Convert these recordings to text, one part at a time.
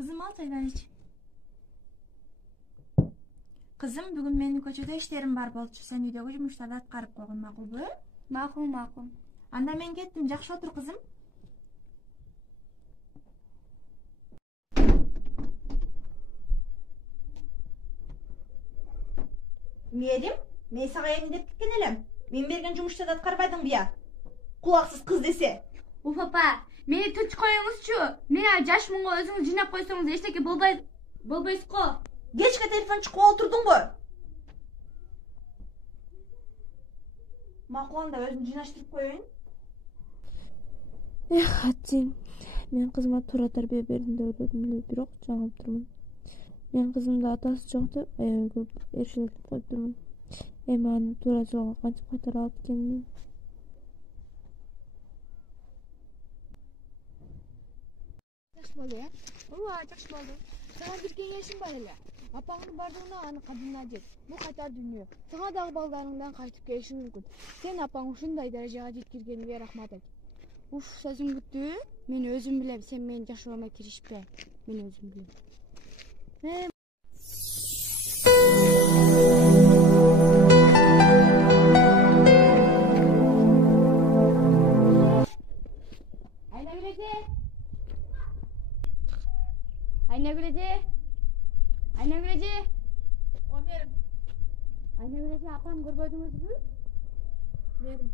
Kızım al çaydan iç. Kızım bugün menin köçödө işlerim var bolчу. Sen uydagı жумуштарды аткарып койгон макулбу? Макул. Анда мен кеттим. Жакшы отур кызым. Мерим, мен сага эмне деп кеткен элем? Мен берген жумуштарды аткарбайдың бия. Кулаксыз кыз десе. Уф апа, мени тынч коюңузчу. Мен жаш муңга өзүңүз жыйнап койсоңуз эчтеке болбойсуз го. Кечке телефон чыкып олтурдуң го. Макул анда өзүн жыйнаштырып коеюн. Атсин, мен кызыма туура тарбия бердим деп ойлодум эле, бирок жаңылып турмун. Мен кызымда атасы жок деп аябай көп эршелетип коюптурмун. Эми аны туура жолго кантип кайтара алат экенмин? Жакшы болду, Ооба, жакшы болду. Сага бир кеңешим бар эле. Апаңдын бардыгына аны кадымна жет. Бул кайтар дүйнө. Сага дагы балдарыңдан кайтып келиши мүмкүн. Сен апаң ушундай даражага жеткиргениңе рахмат айт. Уф, сөзүң бүттү. Мен өзүм билем, сен менин жашоома киришпе. Мен өзүм билем. Айнагүлөжи. Айнагүлөжи, апам көрбөдүңүзбү? Мерим,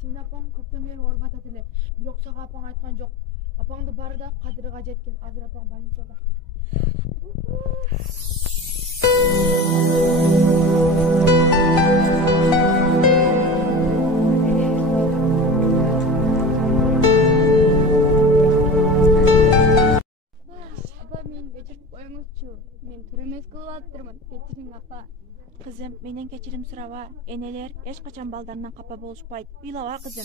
сенин апаң көптөн бери ооруп атат эле. Бирок сага апаң айткан жок. Апаңдын баары да кадырга жеткен. Азыр апаң больницада. Апа, мени кечирип коюңузчу. Мен туура эмес кылып атыптырмын. Кечириң, апа. Кызым, менен кечирим сураба. Энелер эч качан балдарынан капа болушпайт. Ыйлаба кызым.